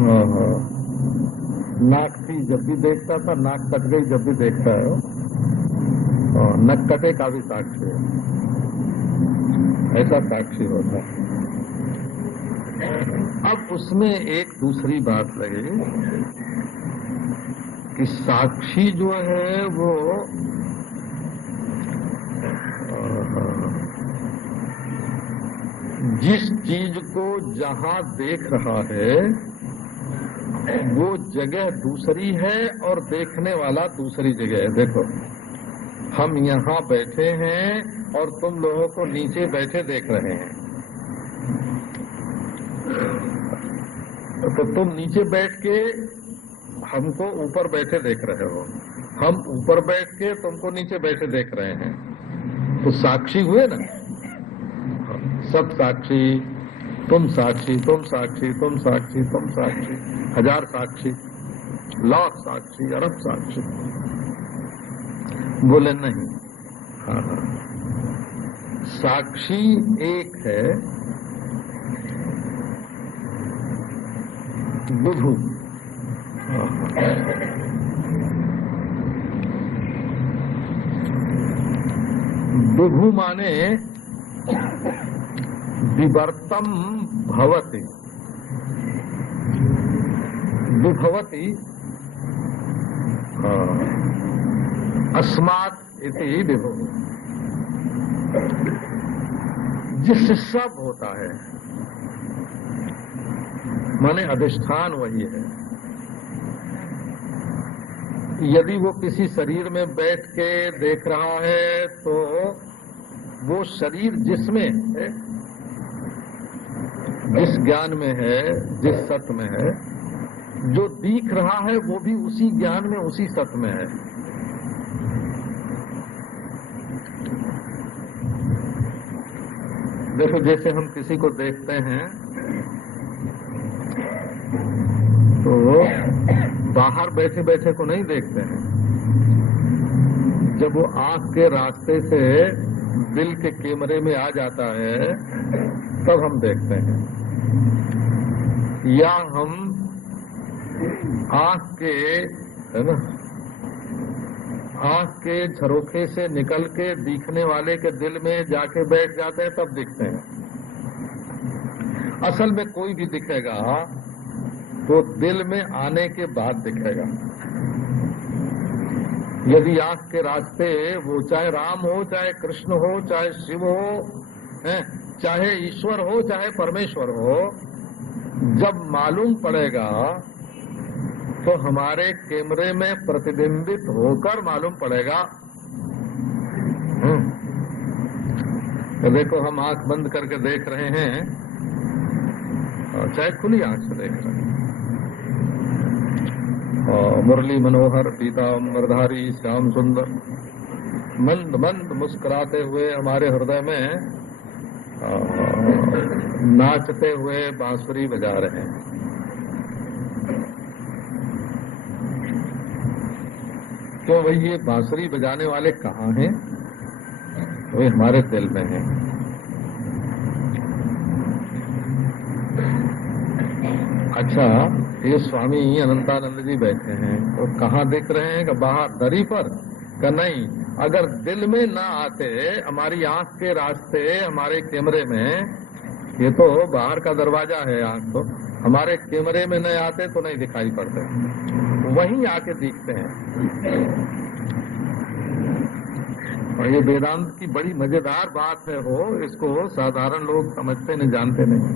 हाँ, नाक थी जब भी देखता था, नाक कट गई जब भी देखता है, नक कटे का भी साक्षी है, ऐसा साक्षी होता है। अब उसमें एक दूसरी बात लगी कि साक्षी जो है वो जिस चीज को जहां देख रहा है वो जगह दूसरी है और देखने वाला दूसरी जगह है। देखो, हम यहाँ बैठे हैं और तुम लोगों को नीचे बैठे देख रहे हैं, तो तुम नीचे बैठ के हमको ऊपर बैठे देख रहे हो, हम ऊपर बैठ के तुमको नीचे बैठे देख रहे हैं, तो साक्षी हुए ना, सब साक्षी, तुम साक्षी, तुम साक्षी, तुम साक्षी, तुम साक्षी, हजार साक्षी, लाख साक्षी, अरब साक्षी। बोले नहीं, हाँ हाँ, साक्षी एक है, बुधु। बुधु माने विवर्तम भवति, विभवति अस्मात् इति विभु, जिससे सब होता है, माने अधिष्ठान वही है। यदि वो किसी शरीर में बैठ के देख रहा है तो वो शरीर जिसमें है, जिस ज्ञान में है, जिस सत्य में है, जो दिख रहा है वो भी उसी ज्ञान में, उसी सत्य में है। देखो, जैसे हम किसी को देखते हैं तो बाहर बैठे बैठे को नहीं देखते हैं, जब वो आंख के रास्ते से दिल के कैमरे में आ जाता है तब हम देखते हैं। या हम आंख के, है ना, आंख के झरोखे से निकल के दिखने वाले के दिल में जाके बैठ जाते हैं तब दिखते हैं। असल में कोई भी दिखेगा तो दिल में आने के बाद दिखेगा। यदि आंख के रास्ते वो चाहे राम हो, चाहे कृष्ण हो, चाहे शिव हो, चाहे ईश्वर हो, चाहे परमेश्वर हो, जब मालूम पड़ेगा तो हमारे कैमरे में प्रतिबिंबित होकर मालूम पड़ेगा। तो देखो, हम आंख बंद करके देख रहे हैं और चाहे खुली आंख से देख रहे हैं, मुरली मनोहर पीतांबरधारी श्याम सुंदर मंद मंद मुस्कुराते हुए हमारे हृदय में नाचते हुए बांसुरी बजा रहे हैं। तो भाई, ये बांसुरी बजाने वाले कहाँ हैं? वे हमारे दिल में हैं। अच्छा, ये स्वामी अनंतानंद जी बैठे हैं तो कहाँ दिख रहे हैं? कि बाहर दरी पर? का नहीं, अगर दिल में ना आते, हमारी आंख के रास्ते, हमारे कैमरे में, ये तो बाहर का दरवाजा है आंख, तो हमारे कैमरे में नहीं आते तो नहीं दिखाई पड़ते, वहीं आके दिखते हैं। और ये वेदांत की बड़ी मजेदार बात है, इसको साधारण लोग समझते नहीं, जानते नहीं।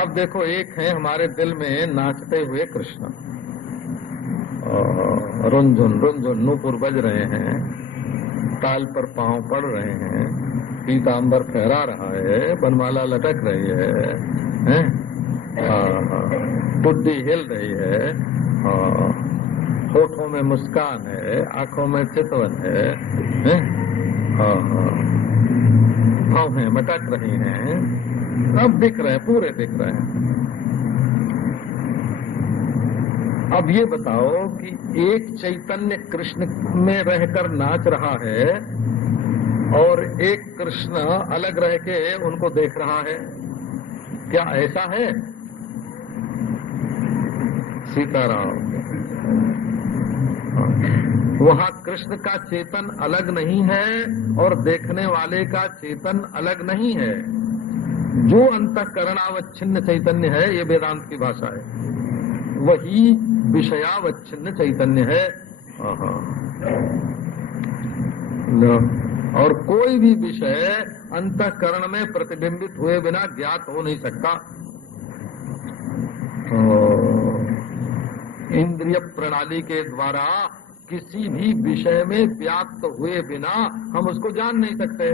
अब देखो, एक है हमारे दिल में नाचते हुए कृष्ण, रुनझुन रुनझुन नूपुर बज रहे हैं, ताल पर पांव पड़ रहे हैं, पीतांबर फहरा रहा है, बनमाला लटक रही है, बुद्धि हिल रही है, होठों में मुस्कान है, आंखों में चितवन है, भौहें मटक रही हैं, सब दिख रहे हैं, पूरे दिख रहे हैं। अब ये बताओ कि एक चैतन्य कृष्ण में रहकर नाच रहा है और एक कृष्ण अलग रह के उनको देख रहा है, क्या ऐसा है? सीताराम। वहाँ कृष्ण का चेतन अलग नहीं है और देखने वाले का चेतन अलग नहीं है। जो अंतःकरणावच्छिन्न चैतन्य है, ये वेदांत की भाषा है, वही विषयावच्छिन्न चैतन्य है। और कोई भी विषय अंतःकरण में प्रतिबिंबित हुए बिना ज्ञात हो नहीं सकता। इंद्रिय प्रणाली के द्वारा किसी भी विषय में व्याप्त हुए बिना हम उसको जान नहीं सकते।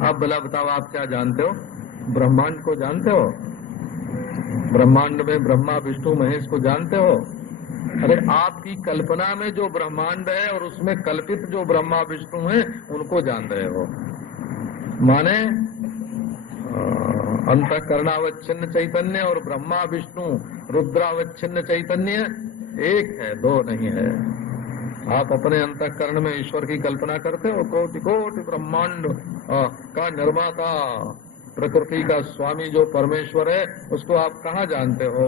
अब भला बताओ, आप क्या जानते हो? ब्रह्मांड को जानते हो? ब्रह्मांड में ब्रह्मा विष्णु महेश को जानते हो? अरे आपकी कल्पना में जो ब्रह्मांड है और उसमें कल्पित जो ब्रह्मा विष्णु है, उनको जान रहे हो। माने अंतःकरणावच्छिन्न चैतन्य और ब्रह्मा विष्णु रुद्रावच्छिन्न चैतन्य एक है, दो नहीं है। आप अपने अंतःकरण में ईश्वर की कल्पना करते हो, कोटि कोटि ब्रह्मांड का निर्माता, प्रकृति का स्वामी जो परमेश्वर है, उसको आप कहाँ जानते हो?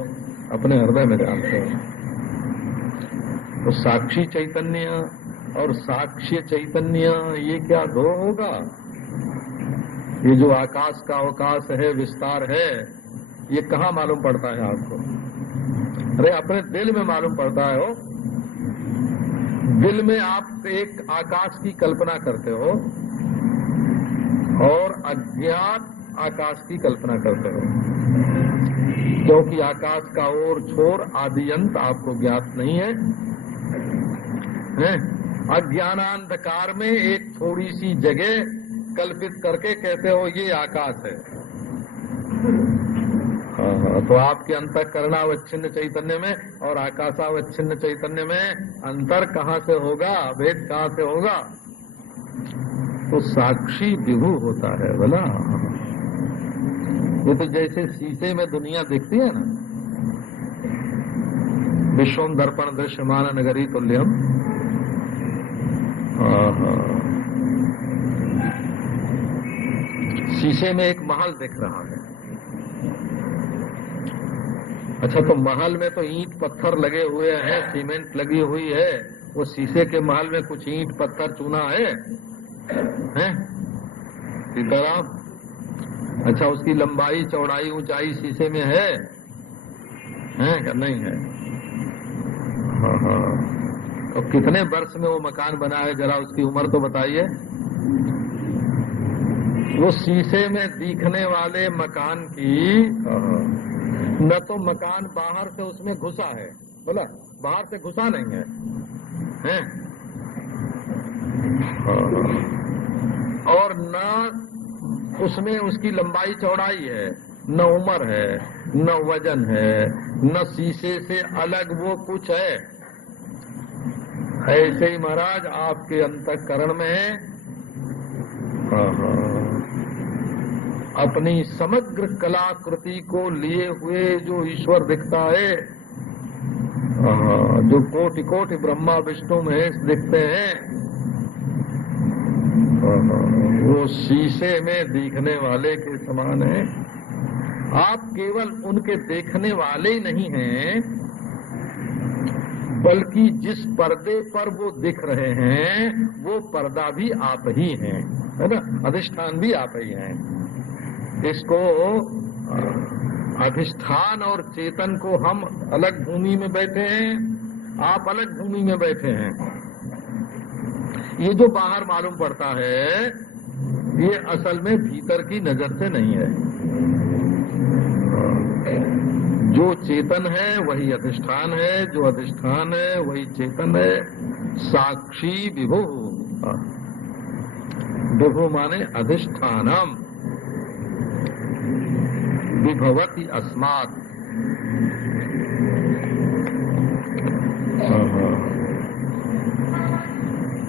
अपने हृदय में जानते हो। तो साक्षी चैतन्य और साक्ष्य चैतन्य, ये क्या दो होगा? ये जो आकाश का अवकाश है, विस्तार है, ये कहाँ मालूम पड़ता है आपको? अरे अपने दिल में मालूम पड़ता है। हो दिल में आप एक आकाश की कल्पना करते हो और अज्ञात आकाश की कल्पना करते हो, क्योंकि आकाश का ओर छोर आदि अंत आपको ज्ञात नहीं है। अज्ञानांधकार में एक थोड़ी सी जगह कल्पित करके कहते हो ये आकाश है। तो आपके अंतःकरणावच्छिन्न चैतन्य में और आकाशावच्छिन्न चैतन्य में अंतर कहाँ से होगा? भेद कहाँ से होगा? तो साक्षी विभु होता है बोला। ये तो जैसे शीशे में दुनिया दिखती है ना, विश्वम दर्पण दृश्यमान नगरी तुल्यम। शीशे में एक महल दिख रहा है। अच्छा, तो महल में तो ईंट पत्थर लगे हुए हैं, सीमेंट लगी हुई है। वो शीशे के महल में कुछ ईंट पत्थर चूना है? सीताराम। अच्छा, उसकी लंबाई चौड़ाई ऊंचाई शीशे में है क्या? नहीं है। तो कितने वर्ष में वो मकान बना है, जरा उसकी उम्र तो बताइए। वो शीशे में दिखने वाले मकान की न तो मकान बाहर से उसमें घुसा है, बोला बाहर से घुसा नहीं है, हैं? और न उसमें उसकी लंबाई चौड़ाई है, न उम्र है, न वजन है, न शीशे से अलग वो कुछ है। ऐसे ही महाराज आपके अंतःकरण में अपनी समग्र कलाकृति को लिए हुए जो ईश्वर दिखता है, जो कोटि कोटि ब्रह्मा विष्णु महेश दिखते हैं, वो शीशे में दिखने वाले के समान है। आप केवल उनके देखने वाले ही नहीं हैं, बल्कि जिस पर्दे पर वो दिख रहे हैं वो पर्दा भी आप ही हैं, है ना? अधिष्ठान भी आप ही हैं। इसको अधिष्ठान और चेतन को हम अलग भूमि में बैठे हैं, आप अलग भूमि में बैठे हैं। ये जो बाहर मालूम पड़ता है, ये असल में भीतर की नजर से नहीं है। जो चेतन है वही अधिष्ठान है, जो अधिष्ठान है वही चेतन है। साक्षी विभु, विभु माने अधिष्ठानम, विभवति अस्मात्।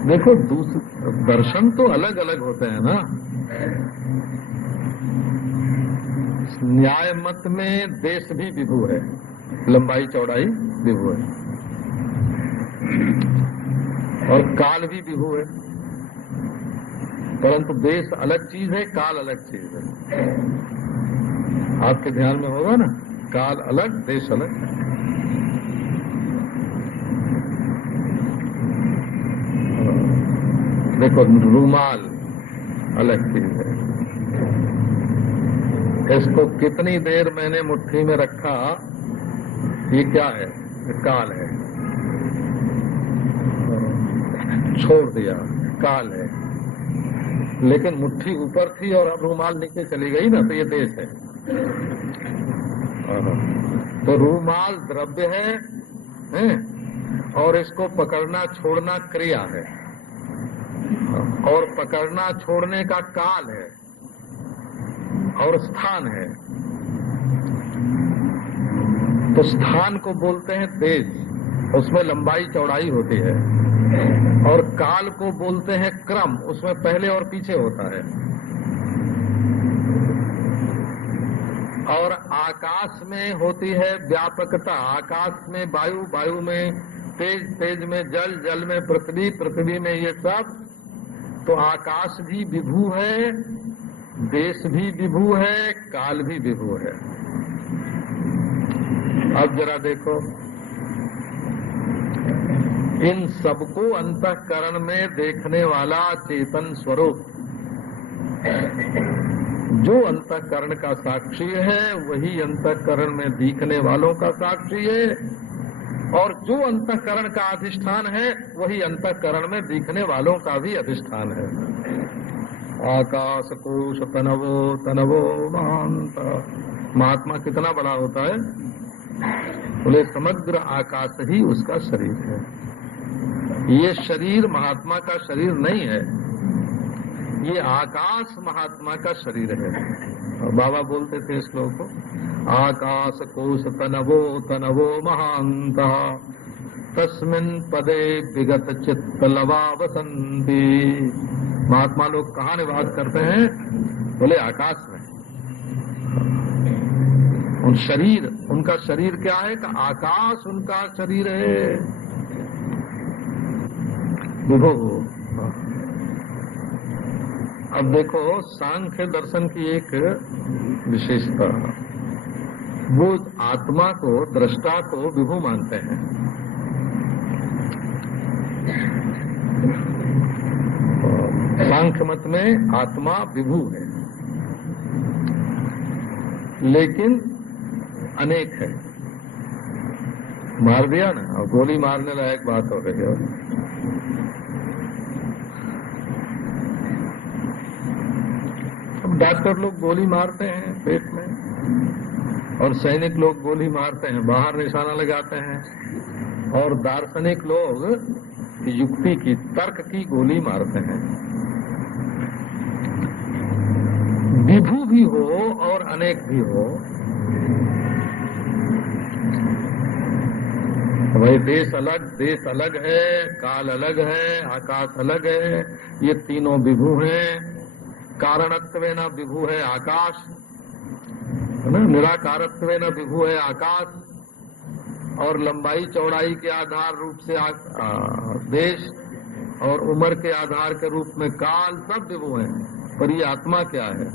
देखो दर्शन तो अलग अलग होते हैं ना। न्याय मत में देश भी विभु है, लंबाई चौड़ाई विभु है, और काल भी विभु है। परंतु देश अलग चीज है, काल अलग चीज है। आपके ध्यान में होगा ना, काल अलग, देश अलग। देखो, रूमाल अलग चीज है, इसको कितनी देर मैंने मुट्ठी में रखा, ये क्या है? काल है। छोड़ दिया, काल है। लेकिन मुट्ठी ऊपर थी और अब रूमाल नीचे चली गई ना, तो ये देश है। तो रूमाल द्रव्य है और इसको पकड़ना छोड़ना क्रिया है, और पकड़ना छोड़ने का काल है और स्थान है। तो स्थान को बोलते हैं देश, उसमें लंबाई चौड़ाई होती है, और काल को बोलते हैं क्रम, उसमें पहले और पीछे होता है। और आकाश में होती है व्यापकता, आकाश में वायु, वायु में तेज, तेज में जल, जल में पृथ्वी, पृथ्वी में ये सब। तो आकाश भी विभू है, देश भी विभू है, काल भी विभू है। अब जरा देखो, इन सबको अंतःकरण में देखने वाला चेतन स्वरूप, जो अंतःकरण का साक्षी है वही अंतःकरण में दिखने वालों का साक्षी है, और जो अंतःकरण का अधिष्ठान है वही अंतःकरण में दिखने वालों का भी अधिष्ठान है। आकाश कोश तनवो तनवो महांत। महात्मा कितना बड़ा होता है? बोले समग्र आकाश ही उसका शरीर है। ये शरीर महात्मा का शरीर नहीं है, ये आकाश महात्मा का शरीर है। और बाबा बोलते थे इस श्लोक को, आकाश कोश तनवो तनवो महांतः तस्मिन् पदे विगत चित्त लवा वसंती। महात्मा लोग कहाँ निवास करते हैं? बोले आकाश में। उन शरीर, उनका शरीर क्या है? कि आकाश उनका शरीर है। विभो। अब देखो, सांख्य दर्शन की एक विशेषता, वो आत्मा को, दृष्टा को विभु मानते हैं। सांख्य मत में आत्मा विभु है, लेकिन अनेक है। मार दिया ना, और गोली मारने लायक बात हो रही है। अब डॉक्टर लोग गोली मारते हैं पेट में, और सैनिक लोग गोली मारते हैं, बाहर निशाना लगाते हैं, और दार्शनिक लोग युक्ति की, तर्क की गोली मारते हैं। विभु भी हो और अनेक भी हो। भाई देश अलग है, काल अलग है, आकाश अलग है, ये तीनों विभु हैं। कारणत्वेन विभु है आकाश, है ना, निराकारत्वेन विभु है आकाश, और लंबाई चौड़ाई के आधार रूप से देश, और उम्र के आधार के रूप में काल, सब विभु हैं। पर ये आत्मा क्या है?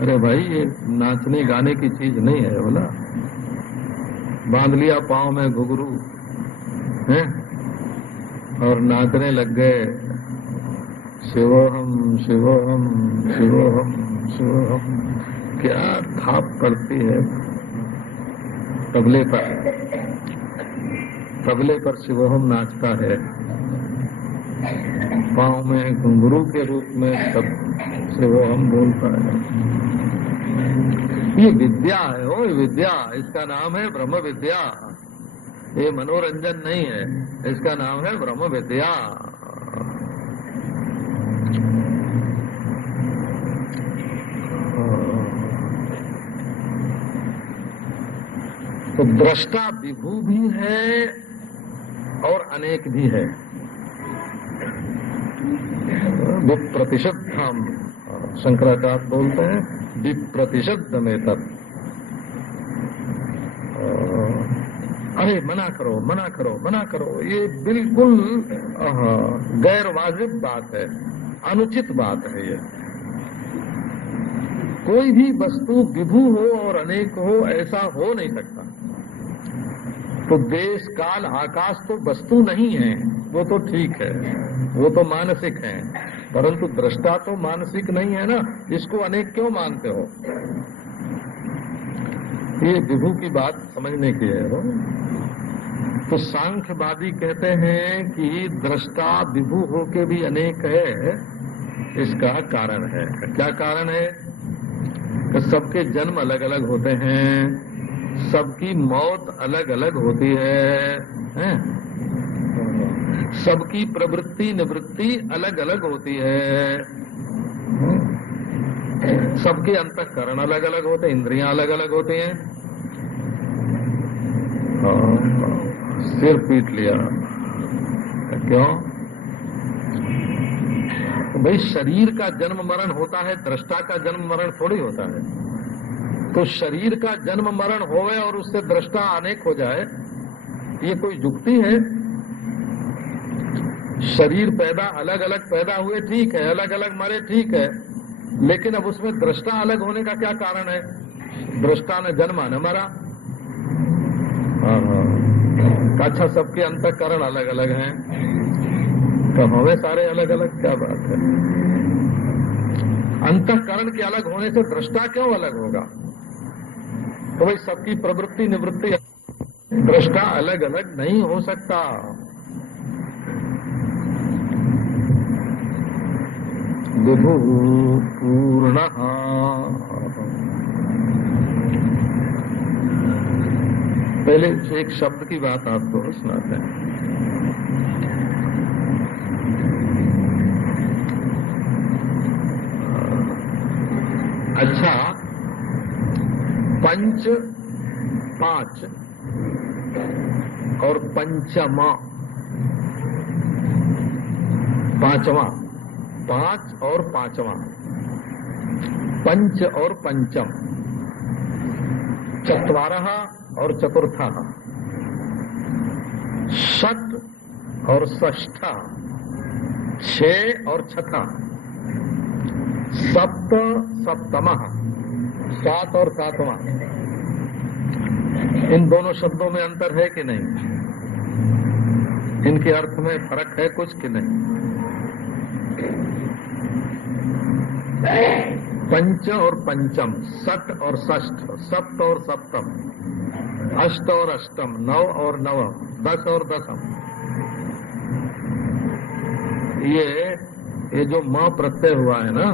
अरे भाई, ये नाचने गाने की चीज नहीं है। बोला, बांध लिया पांव में घुघरू हैं और नाचने लग गए, शिवोहम शिवोहम शिवोहम शिवोहम। क्या थाप पड़ती है तबले पर शिवोहम नाचता है, पांव में घुंघरू के रूप में सब शिवोहम बोलता है। ये विद्या है, ओ विद्या, इसका नाम है ब्रह्म विद्या। ये मनोरंजन नहीं है, इसका नाम है ब्रह्म विद्या। तो दृष्टा विभु भी है और अनेक भी है। विप्रतिशत, हम शंकराचार्य बोलते हैं, विप्रतिशत में तब। अरे मना करो मना करो मना करो, ये बिल्कुल गैर वाजिब बात है, अनुचित बात है ये। कोई भी वस्तु विभु हो और अनेक हो ऐसा हो नहीं सकता। तो देश काल आकाश तो वस्तु नहीं है, वो तो ठीक है, वो तो मानसिक है, परंतु दृष्टा तो मानसिक नहीं है ना, इसको अनेक क्यों मानते हो? ये विभु की बात समझने की है। तो सांख्यवादी कहते हैं कि दृष्टा विभु होके भी अनेक है, इसका कारण है। क्या कारण है? कि सबके जन्म अलग अलग होते हैं, सबकी मौत अलग अलग होती है? सबकी प्रवृत्ति निवृत्ति अलग अलग होती है, सबके अंतःकरण अलग अलग होते हैं, इंद्रियां अलग अलग होती हैं। सिर पीट लिया क्यों? भाई शरीर का जन्म मरण होता है, दृष्टा का जन्म मरण थोड़ी होता है। तो शरीर का जन्म मरण होवे और उससे दृष्टा अनेक हो जाए, ये कोई युक्ति है? शरीर पैदा अलग अलग पैदा हुए ठीक है, अलग अलग मरे ठीक है, लेकिन अब उसमें दृष्टा अलग होने का क्या कारण है? दृष्टा न जन्मा न मरा। अच्छा, सबके अंतःकरण अलग अलग हैं, तो हमें सारे अलग अलग, क्या बात है? अंतःकरण के अलग होने से दृष्टा क्यों अलग होगा? तो भाई सबकी प्रवृत्ति निवृत्ति, दृष्टा अलग अलग नहीं हो सकता। विभु पूर्णः। पहले एक शब्द की बात आपको सुनाते हैं। अच्छा, पंच पांच और पंचमा, पांचवा, पांच और पांचवा, पंच और पंचम, चत्वारः और चतुर्थः, षट और षष्ठा, छह और छठा, सप्त सप्तमः, सात और सातवां। इन दोनों शब्दों में अंतर है कि नहीं? इनके अर्थ में फर्क है कुछ कि नहीं? पंच और पंचम, षट और षष्ठ, सप्त और सप्तम, अष्ट और अष्टम, नव और नवम, दस और दसम। ये जो म प्रत्यय हुआ है ना,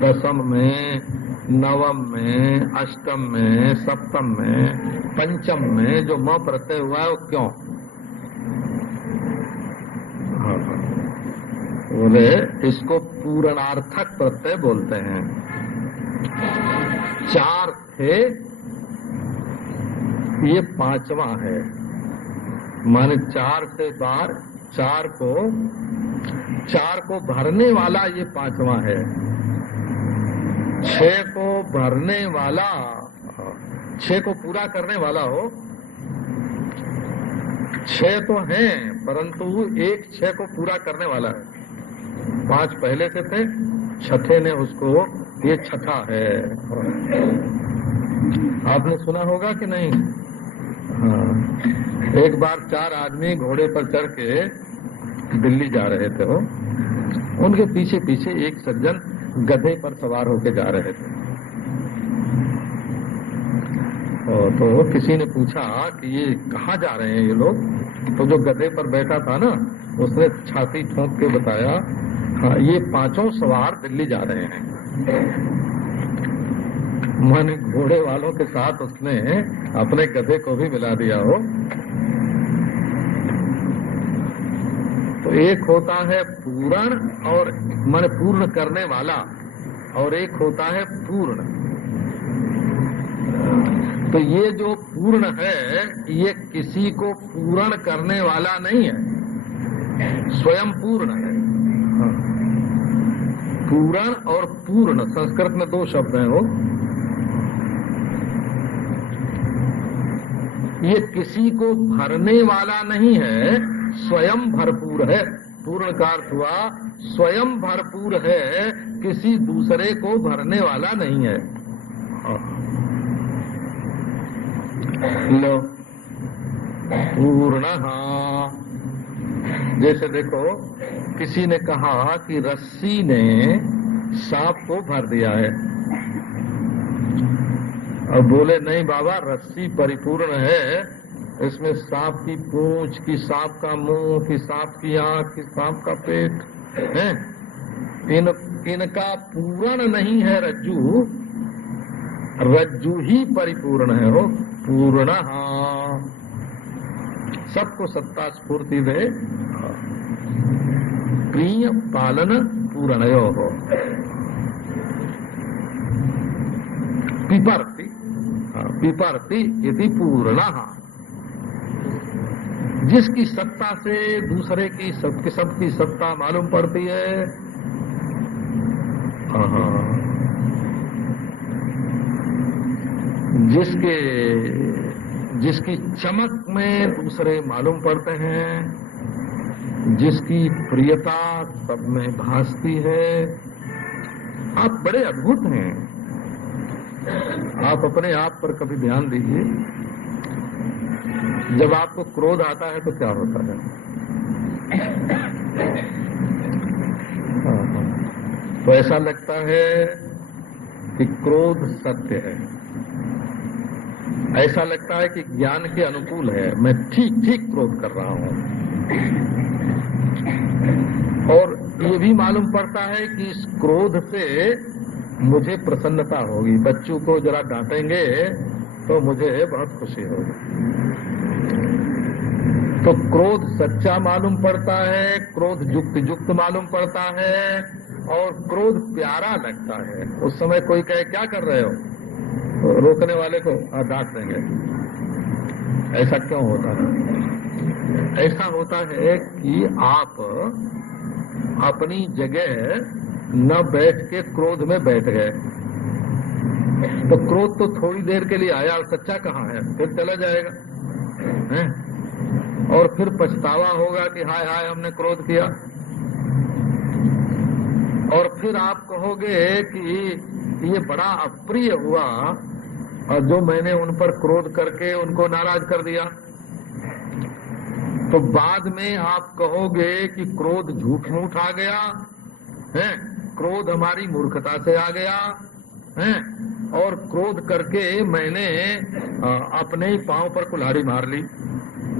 दसम में, नवम में, अष्टम में, सप्तम में, पंचम में जो म प्रत्यय हुआ है वो क्यों? बोले इसको पूरणार्थक प्रत्यय बोलते हैं। चार थे, ये पांचवा है, माने चार से बार, चार को भरने वाला ये पांचवा है। छह को भरने वाला, छह को पूरा करने वाला हो, छह तो हैं परंतु एक छह को पूरा करने वाला है। पांच पहले से थे, छठे ने उसको, ये छठा है। आपने सुना होगा कि नहीं? हाँ, एक बार चार आदमी घोड़े पर चढ़ के दिल्ली जा रहे थे, वो उनके पीछे पीछे एक सज्जन गधे पर सवार होकर जा रहे थे। तो किसी ने पूछा कि ये कहाँ जा रहे हैं ये लोग? तो जो गधे पर बैठा था ना, उसने छाती ठोंक के बताया, हाँ ये पांचों सवार दिल्ली जा रहे हैं। माने घोड़े वालों के साथ उसने अपने गधे को भी मिला दिया हो। तो एक होता है पूर्ण, और माने पूर्ण करने वाला, और एक होता है पूर्ण। तो ये जो पूर्ण है, ये किसी को पूर्ण करने वाला नहीं है, स्वयं पूर्ण है। पूर्ण और पूर्ण संस्कृत में दो शब्द हैं वो। ये किसी को भरने वाला नहीं है, स्वयं भरपूर है। पूर्ण का अर्थ हुआ स्वयं भरपूर है, किसी दूसरे को भरने वाला नहीं है। लो पूर्ण। जैसे देखो, किसी ने कहा कि रस्सी ने सांप को भर दिया है, और बोले नहीं बाबा, रस्सी परिपूर्ण है, इसमें सांप की पूंछ, की सांप का मुंह, की सांप की आंख, की सांप का पेट है, इनका पूर्ण नहीं है रज्जू, रज्जू ही परिपूर्ण है। हो पूर्ण, सबको सत्ता स्फूर्ति दे, प्रिय पालन पूर्णयो हो। पिपर्ति, पिपर्ति इति पूर्णः। जिसकी सत्ता से दूसरे की सबकी सत्ता मालूम पड़ती है, जिसकी चमक में दूसरे मालूम पड़ते हैं, जिसकी प्रियता सब में भासती है। आप बड़े अद्भुत हैं। आप अपने आप पर कभी ध्यान दीजिए, जब आपको क्रोध आता है तो क्या होता है? तो ऐसा लगता है कि क्रोध सत्य है, ऐसा लगता है कि ज्ञान के अनुकूल है, मैं ठीक ठीक क्रोध कर रहा हूं। और ये भी मालूम पड़ता है कि इस क्रोध से मुझे प्रसन्नता होगी, बच्चों को जरा डांटेंगे तो मुझे बहुत खुशी होगी। तो क्रोध सच्चा मालूम पड़ता है, क्रोध युक्त मालूम पड़ता है, और क्रोध प्यारा लगता है। उस समय कोई कहे क्या कर रहे हो, तो रोकने वाले को डांट देंगे। ऐसा क्यों होता है? ऐसा होता है कि आप अपनी जगह न बैठ के क्रोध में बैठ गए, तो क्रोध तो थोड़ी देर के लिए आया और सच्चा कहाँ है, फिर चला जाएगा है? और फिर पछतावा होगा कि हाय हाय हमने क्रोध किया। और फिर आप कहोगे कि ये बड़ा अप्रिय हुआ, और जो मैंने उन पर क्रोध करके उनको नाराज कर दिया। तो बाद में आप कहोगे कि क्रोध झूठ मूठ आ गया है, क्रोध हमारी मूर्खता से आ गया है, और क्रोध करके मैंने अपने ही पांव पर कुल्हाड़ी मार ली,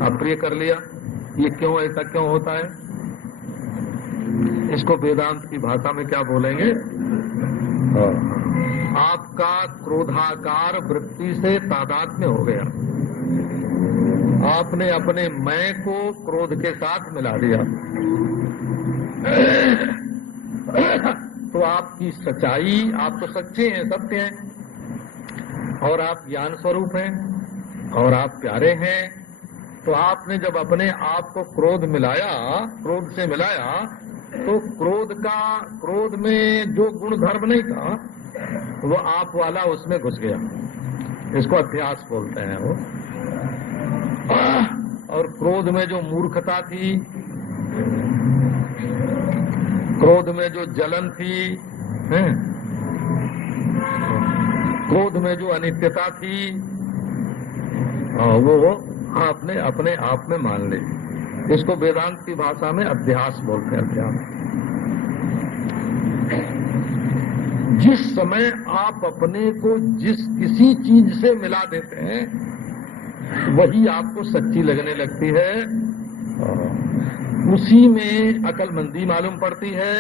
अप्रिय कर लिया। ये क्यों, ऐसा क्यों होता है? इसको वेदांत की भाषा में क्या बोलेंगे? आपका क्रोधाकार वृत्ति से तादात्म्य हो गया, आपने अपने मैं को क्रोध के साथ मिला दिया। तो आपकी सच्चाई, आप तो सच्चे हैं, सत्य हैं, और आप ज्ञान स्वरूप हैं, और आप प्यारे हैं। तो आपने जब अपने आप को क्रोध मिलाया, क्रोध से मिलाया, तो क्रोध में जो गुण धर्म नहीं था वो आप वाला उसमें घुस गया। इसको अध्यास बोलते हैं वो। और क्रोध में जो मूर्खता थी, क्रोध में जो जलन थी, क्रोध में जो अनित्यता थी, वो आपने अपने आप में मान ली। इसको वेदांत की भाषा में अध्यास बोलते हैं। अध्यास। जिस समय आप अपने को जिस किसी चीज से मिला देते हैं, वही आपको सच्ची लगने लगती है, उसी में अकलमंदी मालूम पड़ती है,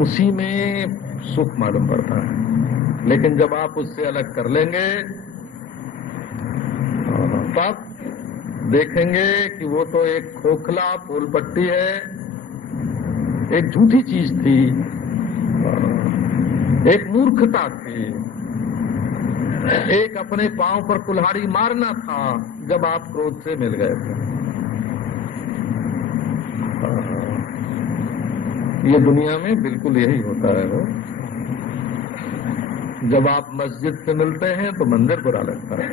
उसी में सुख मालूम पड़ता है। लेकिन जब आप उससे अलग कर लेंगे, तब देखेंगे कि वो तो एक खोखला पोलपट्टी है, एक झूठी चीज थी, एक मूर्खता थी, एक अपने पांव पर कुल्हाड़ी मारना था जब आप क्रोध से मिल गए थे। ये दुनिया में बिल्कुल यही होता है। जब आप मस्जिद से मिलते हैं तो मंदिर बुरा लगता है,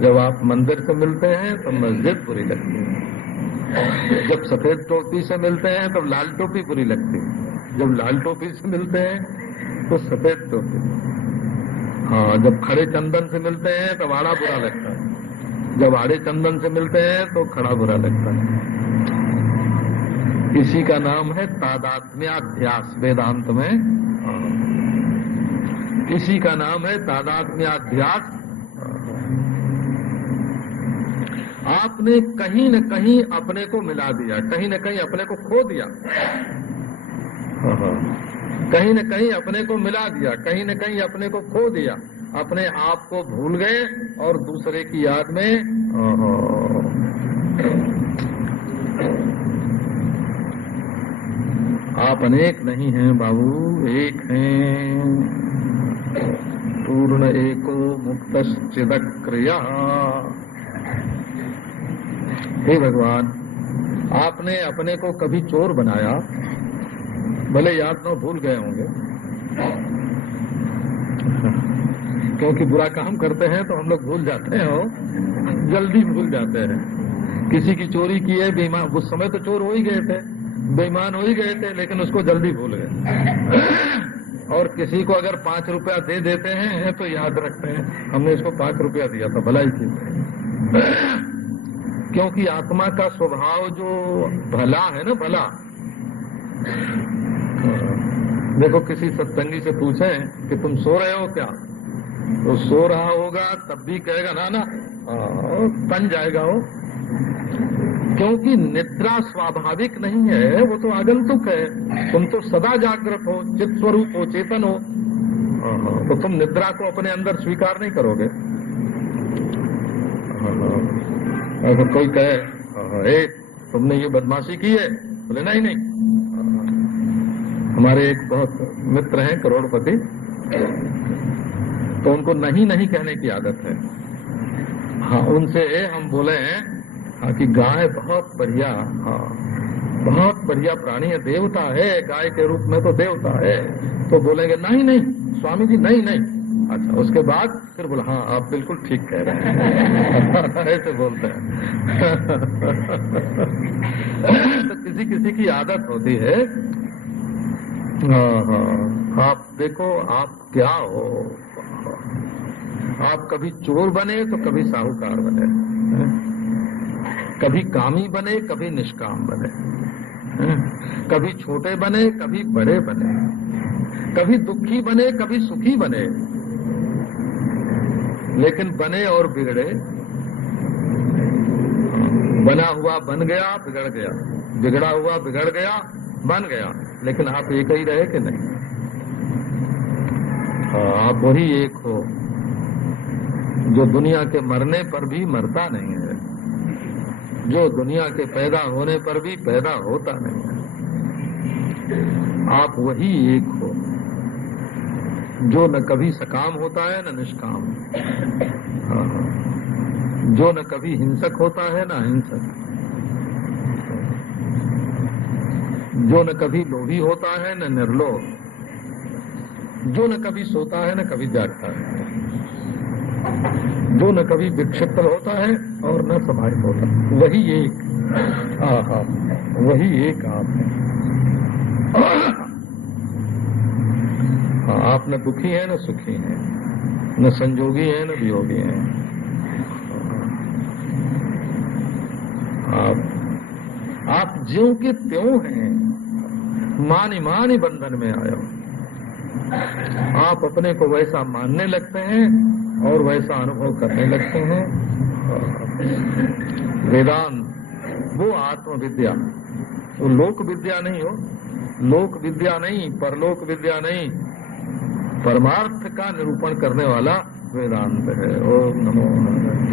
जब आप मंदिर से मिलते हैं तो मस्जिद बुरी लगती है। जब सफेद टोपी से मिलते हैं तब लाल टोपी बुरी लगती है, जब लाल टोपी से मिलते हैं तो सफेद टोपी। हाँ, जब खड़े चंदन से मिलते हैं तब आड़ा बुरा लगता है, जब आड़े चंदन से मिलते हैं तो खड़ा बुरा लगता है। इसी का नाम है तादात्म्याध्यास वेदांत में। इसी का नाम है तादात्म्याध्यास। आपने कहीं न कहीं अपने को मिला दिया, कहीं न कहीं अपने को खो दिया, कहीं न कहीं अपने को मिला दिया, कहीं न कहीं अपने को खो दिया, अपने आप को भूल गए और दूसरे की याद में। आप अनेक नहीं हैं बाबू, एक हैं। पूर्ण एको मुक्तश्चिदक्रिया। हे भगवान, आपने अपने को कभी चोर बनाया, भले याद न भूल गए होंगे, क्योंकि बुरा काम करते हैं तो हम लोग भूल जाते हैं, जल्दी भूल जाते हैं। किसी की चोरी की है, बेईमान, उस समय तो चोर हो ही गए थे, बेईमान हो ही गए थे, लेकिन उसको जल्दी भूल गए। और किसी को अगर 5 रुपया दे देते हैं तो याद रखते हैं, हमने इसको 5 रुपया दिया था, भलाई की। क्योंकि आत्मा का स्वभाव जो भला है ना, भला। देखो, किसी सत्संगी से पूछें कि तुम सो रहे हो क्या, तो सो रहा होगा तब भी कहेगा ना ना, तन जाएगा वो। क्योंकि निद्रा स्वाभाविक नहीं है, वो तो आगंतुक है। तुम तो सदा जागृत हो, चित स्वरूप हो, चेतन हो, तो तुम निद्रा को अपने अंदर स्वीकार नहीं करोगे। अगर कोई कहे तुमने ये बदमाशी की है, बोले नहीं नहीं। हमारे एक बहुत मित्र हैं करोड़पति, तो उनको नहीं नहीं कहने की आदत है। हाँ, उनसे हम बोले हैं कि गाय बहुत बढ़िया, हाँ बहुत बढ़िया प्राणी है, देवता है, गाय के रूप में तो देवता है। तो बोलेंगे नहीं नहीं स्वामी जी, नहीं नहीं। अच्छा, उसके बाद फिर बोला हाँ आप बिल्कुल ठीक कह रहे हैं। ऐसे बोलते हैं। तो किसी किसी की आदत होती है। आप देखो आप क्या हो, आप कभी चोर बने तो कभी साहूकार बने, कभी कामी बने कभी निष्काम बने, कभी छोटे बने कभी बड़े बने, कभी दुखी बने कभी सुखी बने, लेकिन बने और बिगड़े। बना हुआ बन गया, बिगड़ गया, बिगड़ा हुआ बिगड़ गया, बन गया, लेकिन आप एक ही रहे कि नहीं? आप वही एक हो जो दुनिया के मरने पर भी मरता नहीं है, जो दुनिया के पैदा होने पर भी पैदा होता नहीं है। आप वही एक हो जो न कभी सकाम होता है न निष्काम, जो न कभी हिंसक होता है न अहिंसक, जो न कभी लोभी होता है न निर्लोभ, जो न कभी सोता है न कभी जागता है, जो न कभी विक्षिप्त होता है और न समाहित होता है। वही एक, वही एक आप है। आप न दुखी हैं न सुखी हैं, न संजोगी हैं न वियोगी हैं। आप ज्यों के त्यों हैं, मानी मानी बंधन में आए हो। आप अपने को वैसा मानने लगते हैं और वैसा अनुभव करने लगते हैं। वेदांत वो आत्मविद्या, वो लोक विद्या नहीं हो, लोक विद्या नहीं, परलोक विद्या नहीं, परमार्थ का निरूपण करने वाला वेदांत है। ओम नमो नारायण।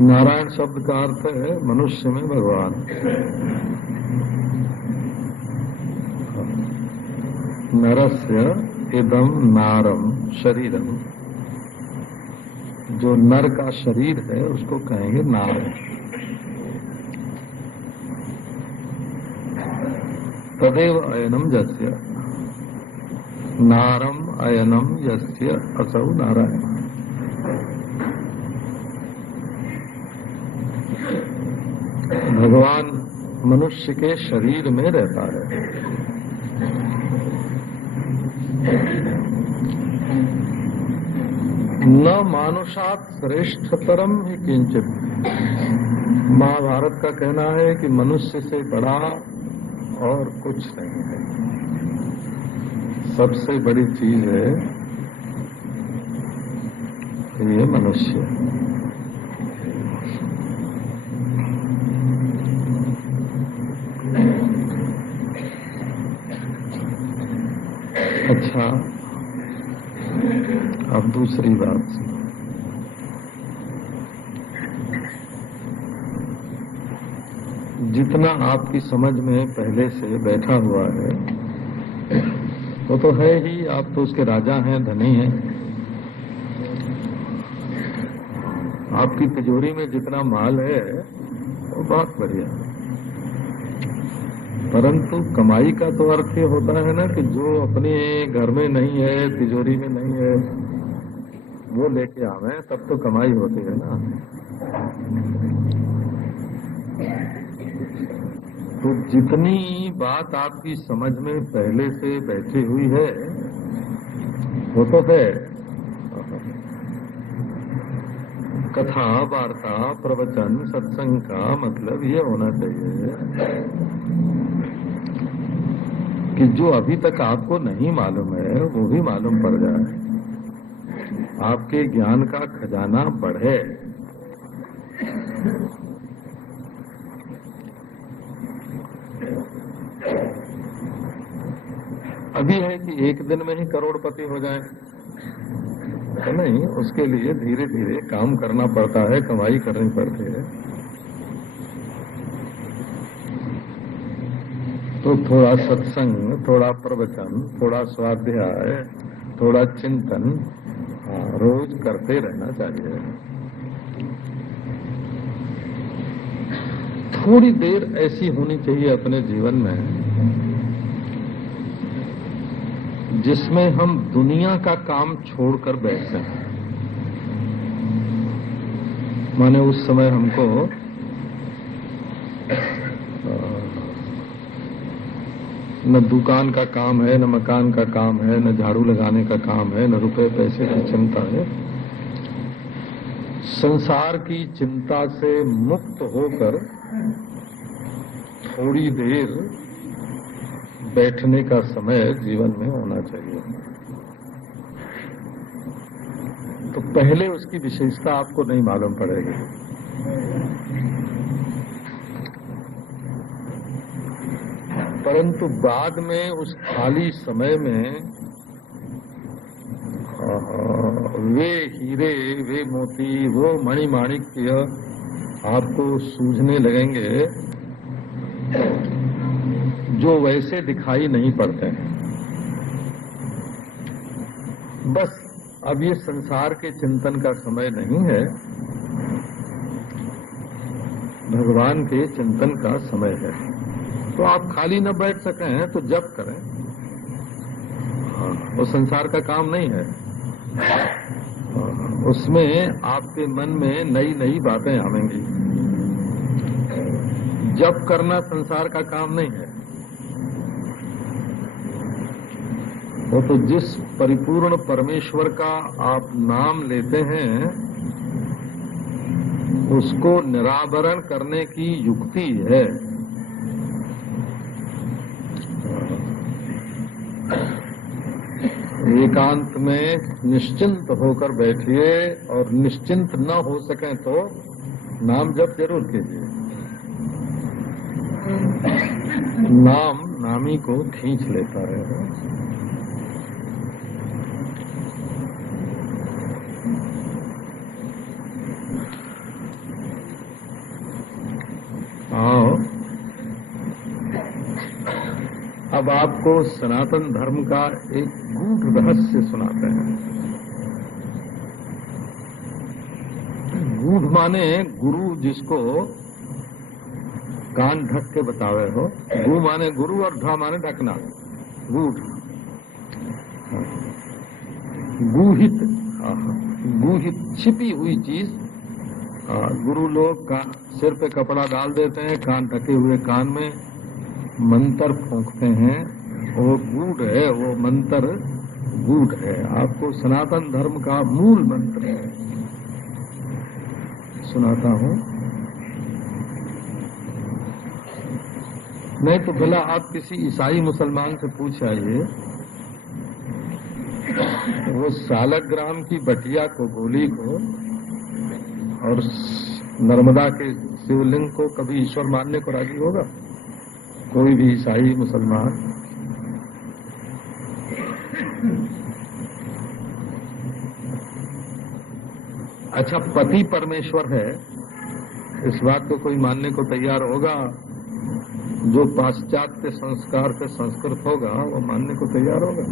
नारायण शब्द का अर्थ है मनुष्य में भगवान। नरस्य इदम नारम शरीरम, जो नर का शरीर है उसको कहेंगे नार। तदेव अयनम जस्य नारम अयनम यस्य असौ नारायण। भगवान मनुष्य के शरीर में रहता है। न मानुषात् श्रेष्ठतरम ही किंचित। महाभारत का कहना है कि मनुष्य से बड़ा और कुछ नहीं है। सबसे बड़ी चीज है ये मनुष्य। अच्छा, अब दूसरी बात सुनो। जितना आपकी समझ में पहले से बैठा हुआ है वो तो है ही। आप तो उसके राजा हैं, धनी हैं। आपकी तिजोरी में जितना माल है वो बहुत बढ़िया है, परंतु कमाई का तो अर्थ ये होता है ना कि जो अपने घर में नहीं है, तिजोरी में नहीं है, वो लेके आवे, तब तो कमाई होती है ना। तो जितनी बात आपकी समझ में पहले से बैठी हुई है वो तो है। कथा, वार्ता, प्रवचन, सत्संग का मतलब ये होना चाहिए कि जो अभी तक आपको नहीं मालूम है वो भी मालूम पड़ जाए, आपके ज्ञान का खजाना बढ़े। अभी है कि एक दिन में ही करोड़पति हो जाए तो नहीं, उसके लिए धीरे धीरे काम करना पड़ता है, कमाई करनी पड़ती है। तो थोड़ा सत्संग, थोड़ा प्रवचन, थोड़ा स्वाध्याय, थोड़ा चिंतन रोज करते रहना चाहिए। थोड़ी देर ऐसी होनी चाहिए अपने जीवन में जिसमें हम दुनिया का काम छोड़कर बैठ जाएं। माने उस समय हमको न दुकान का काम है, न मकान का काम है, न झाड़ू लगाने का काम है, न रुपए पैसे की चिंता है। संसार की चिंता से मुक्त होकर थोड़ी देर बैठने का समय जीवन में होना चाहिए। तो पहले उसकी विशेषता आपको नहीं मालूम पड़ेगी। परंतु बाद में उस खाली समय में वे हीरे, वे मोती, वो मणिमाणिक्य आपको सूझने लगेंगे जो वैसे दिखाई नहीं पड़ते हैं। बस अब ये संसार के चिंतन का समय नहीं है, भगवान के चिंतन का समय है। तो आप खाली न बैठ सकें तो जप करें। वो संसार का काम नहीं है, उसमें आपके मन में नई नई बातें आवेंगी। जप करना संसार का काम नहीं है। वो तो जिस परिपूर्ण परमेश्वर का आप नाम लेते हैं उसको निरावरण करने की युक्ति है। एकांत में निश्चिंत होकर बैठिए और निश्चिंत न हो सके तो नाम जप जरूर कीजिए। नाम नामी को खींच लेता है। अब आपको सनातन धर्म का एक गूढ़ रहस्य सुनाते हैं। गूढ़ माने गुरु जिसको कान ढक के बतावे हो। गु माने गुरु और ढा माने ढकना, गूढ़। गूहित, गूहित छिपी हुई चीज। गुरु लोग सिर पे कपड़ा डाल देते हैं, कान ढके हुए कान में मंत्र फूंकते हैं, वो गूढ़ है, वो मंत्र गूढ़ है। आपको सनातन धर्म का मूल मंत्र सुनाता हूं। नहीं तो भला आप किसी ईसाई मुसलमान से पूछ आइए, वो सालग्राम की बटिया को, गोली को और नर्मदा के शिवलिंग को कभी ईश्वर मानने को राजी होगा? कोई भी ईसाई मुसलमान। अच्छा, पति परमेश्वर है, इस बात को कोई मानने को तैयार होगा? जो पाश्चात्य संस्कार से संस्कृत होगा वो मानने को तैयार होगा?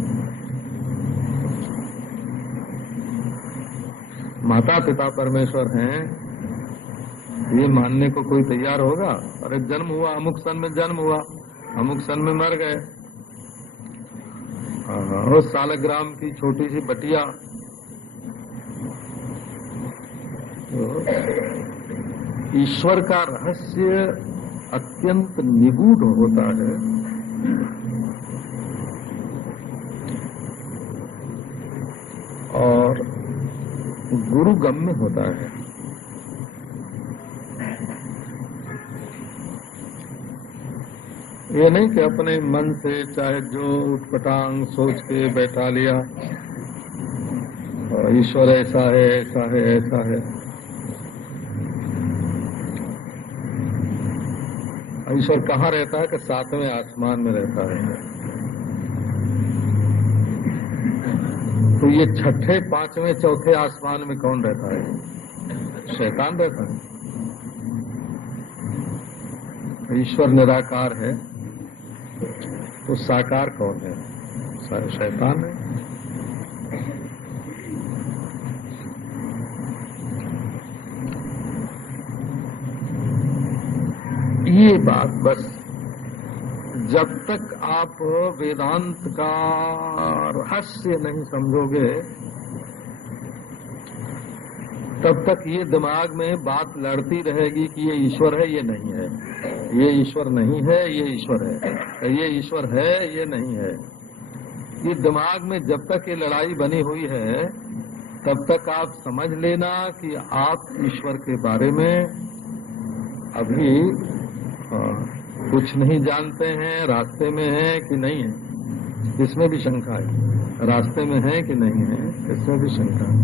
माता पिता परमेश्वर हैं, ये मानने को कोई तैयार होगा? अरे जन्म हुआ, अमुक सन में जन्म हुआ, अमुक सन में मर गए। और सालग्राम की छोटी सी बटिया, ईश्वर का रहस्य अत्यंत निगूढ़ होता है। और गुरुगम्य होता है। ये नहीं कि अपने मन से चाहे जो उटपटांग सोच के बैठा लिया, ईश्वर ऐसा है, ऐसा है, ऐसा है। ईश्वर कहाँ रहता है? कि सातवें आसमान में रहता है। तो ये छठे, पांचवें, चौथे आसमान में कौन रहता है? शैतान रहता है। ईश्वर निराकार है तो साकार कौन है? शैतान है। ये बात बस, जब तक आप वेदांत का रहस्य नहीं समझोगे तब तक ये दिमाग में बात लड़ती रहेगी कि ये ईश्वर है, ये नहीं है, ये ईश्वर नहीं है, ये ईश्वर है, ये ईश्वर है, ये नहीं है। ये दिमाग में जब तक ये लड़ाई बनी हुई है तब तक आप समझ लेना कि आप ईश्वर के बारे में अभी कुछ नहीं जानते हैं, रास्ते में हैं कि नहीं है, इसमें भी शंका है। रास्ते में है कि नहीं है, इसमें भी शंका है।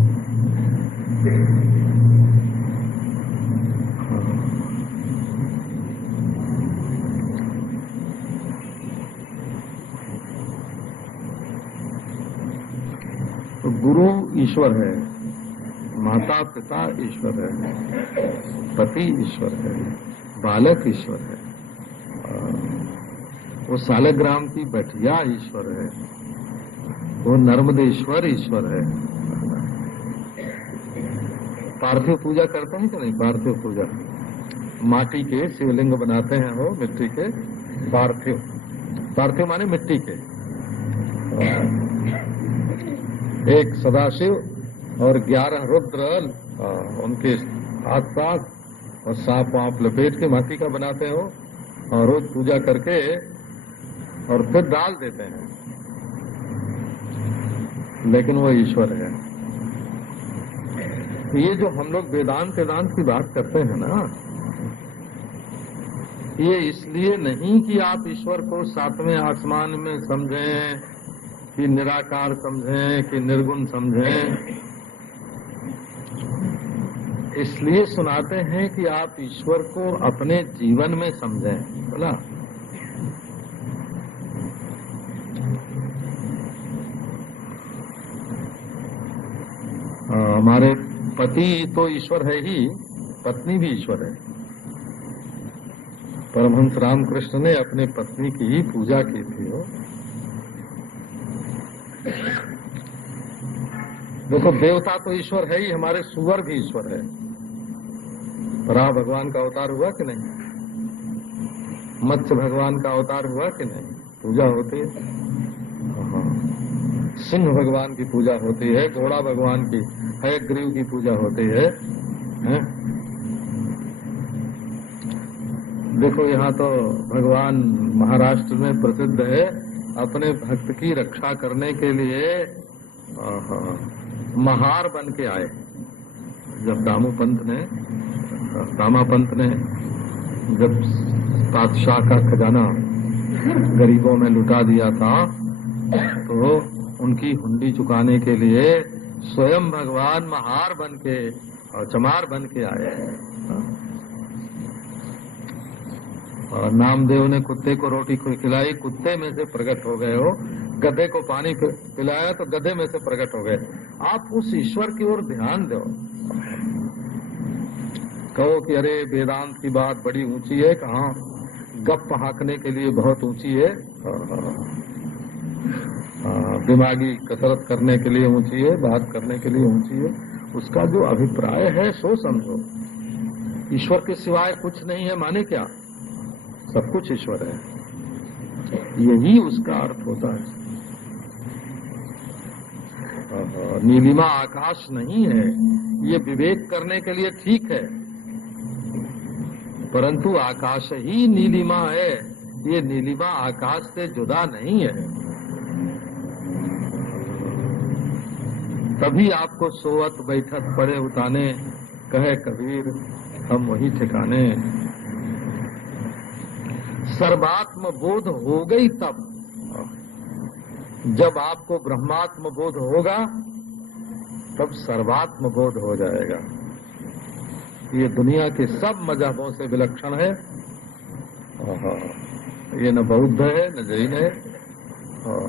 तो गुरु ईश्वर है, माता पिता ईश्वर है, पति ईश्वर है, बालक ईश्वर है, वो सालग्राम की बटिया ईश्वर है, वो नर्मदेश्वर ईश्वर है। पार्थिव पूजा करते हैं कि नहीं? पार्थिव पूजा, माटी के शिवलिंग बनाते हैं, वो मिट्टी के। पार्थिव, पार्थिव माने मिट्टी के। एक सदाशिव और 11 रुद्र उनके आस पास, और सांप वाप लपेट के माटी का बनाते हो और रोज पूजा करके और फिर डाल देते हैं, लेकिन वो ईश्वर है। ये जो हम लोग वेदांत की बात करते हैं ना, ये इसलिए नहीं कि आप ईश्वर को सातवें आसमान में समझें, कि निराकार समझें, कि निर्गुण समझें। इसलिए सुनाते हैं कि आप ईश्वर को अपने जीवन में समझें। बोला हमारे पति तो ईश्वर है ही, पत्नी भी ईश्वर है। परमहंस रामकृष्ण ने अपने पत्नी की ही पूजा की थी। देखो, देवता तो ईश्वर है ही, हमारे सुअर भी ईश्वर है। राम भगवान का अवतार हुआ कि नहीं? मत्स्य भगवान का अवतार हुआ कि नहीं? पूजा होती है। सिंह भगवान की पूजा होती है, घोड़ा भगवान की, हयग्रीव की पूजा होती है, हैं? देखो यहाँ तो भगवान महाराष्ट्र में प्रसिद्ध है, अपने भक्त की रक्षा करने के लिए महार बन के आए। जब दामापंत ने जब बादशाह का खजाना गरीबों में लुटा दिया था, तो उनकी हुंडी चुकाने के लिए स्वयं भगवान महार बन के और चमार बन के आए। और नामदेव ने कुत्ते को रोटी खिलाई, कुत्ते में से प्रकट हो गए हो, गधे को पानी पिलाया तो गधे में से प्रकट हो गए। आप उस ईश्वर की ओर ध्यान दो। कहो कि अरे वेदांत की बात बड़ी ऊंची है, कहाँ गप हाँकने के लिए बहुत ऊंची है, दिमागी कसरत करने के लिए ऊंची है, बात करने के लिए ऊंची है। उसका जो अभिप्राय है सो समझो। ईश्वर के सिवाय कुछ नहीं है माने क्या? सब कुछ ईश्वर है, यही उसका अर्थ होता है। नीलिमा आकाश नहीं है, ये विवेक करने के लिए ठीक है, परंतु आकाश ही नीलिमा है। ये नीलिमा आकाश से जुदा नहीं है। तभी आपको सोवत बैठक पड़े उताने, कहे कबीर हम वही ठिकाने। सर्वात्म बोध हो गई तब, जब आपको ब्रह्मात्म बोध होगा तब सर्वात्म बोध हो जाएगा। ये दुनिया के सब मजहबों से विलक्षण है। ये न बौद्ध है, न जैन है,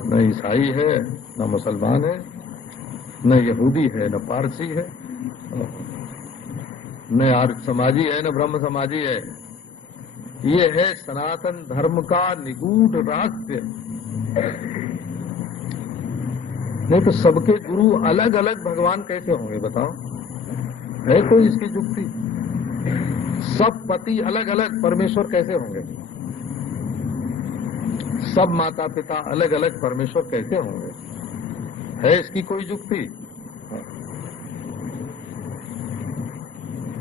न ईसाई है, न मुसलमान है, न यहूदी है, न पारसी है, न आर्य समाजी है, न ब्रह्म समाजी है। ये है सनातन धर्म का निगूढ़ रहस्य। नहीं तो सबके गुरु अलग अलग भगवान कैसे होंगे बताओ? है कोई इसकी जुक्ति? सब पति अलग अलग परमेश्वर कैसे होंगे? सब माता पिता अलग अलग परमेश्वर कैसे होंगे? है इसकी कोई जुक्ति?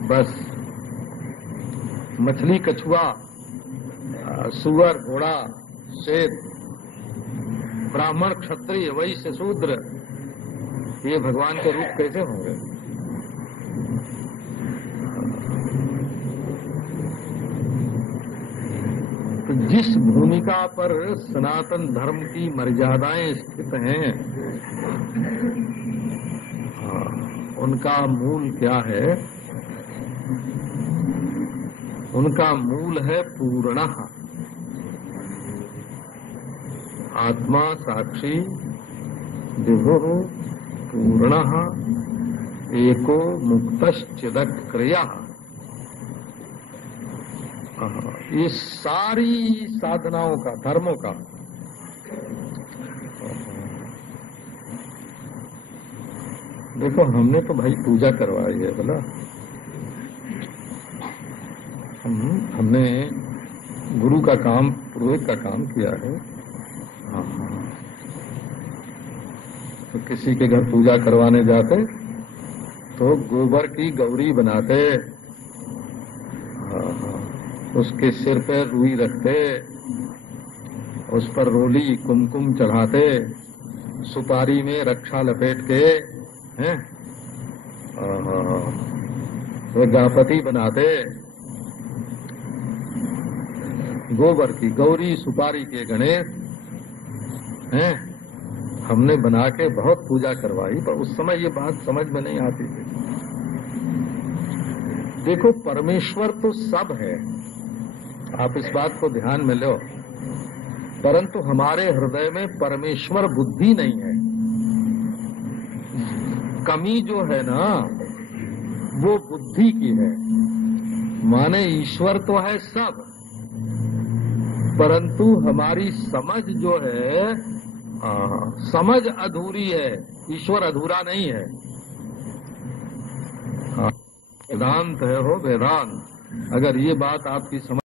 बस मछली, कछुआ, सुअर, घोड़ा, शेर, ब्राह्मण, क्षत्रिय, वैश्य, शूद्र, ये भगवान के रूप कैसे होंगे? तो जिस भूमिका पर सनातन धर्म की मर्यादाएं स्थित हैं, उनका मूल क्या है? उनका मूल है पूर्णः। आत्मा साक्षी विभुः पूर्णः एको मुक्तश्चिदक्रियः। ये सारी साधनाओं का, धर्मों का देखो, हमने तो भाई पूजा करवाई है बोला। हमने गुरु का काम, पुरोहित का काम किया है। तो किसी के घर पूजा करवाने जाते तो गोबर की गौरी बनाते, उसके सिर पर रुई रखते, उस पर रोली कुमकुम चढ़ाते, सुपारी में रक्षा लपेट के हैं, गणपति बनाते। गोबर की गौरी, सुपारी के गणेश हैं, हमने बना के बहुत पूजा करवाई। पर उस समय ये बात समझ में नहीं आती थी। देखो, परमेश्वर तो सब है, आप इस बात को ध्यान में लो, परंतु हमारे हृदय में परमेश्वर बुद्धि नहीं है। कमी जो है ना, वो बुद्धि की है। माने ईश्वर तो है सब, परंतु हमारी समझ जो है, समझ अधूरी है। ईश्वर अधूरा नहीं है। वेदांत है हो वेदांत। अगर ये बात आपकी समझ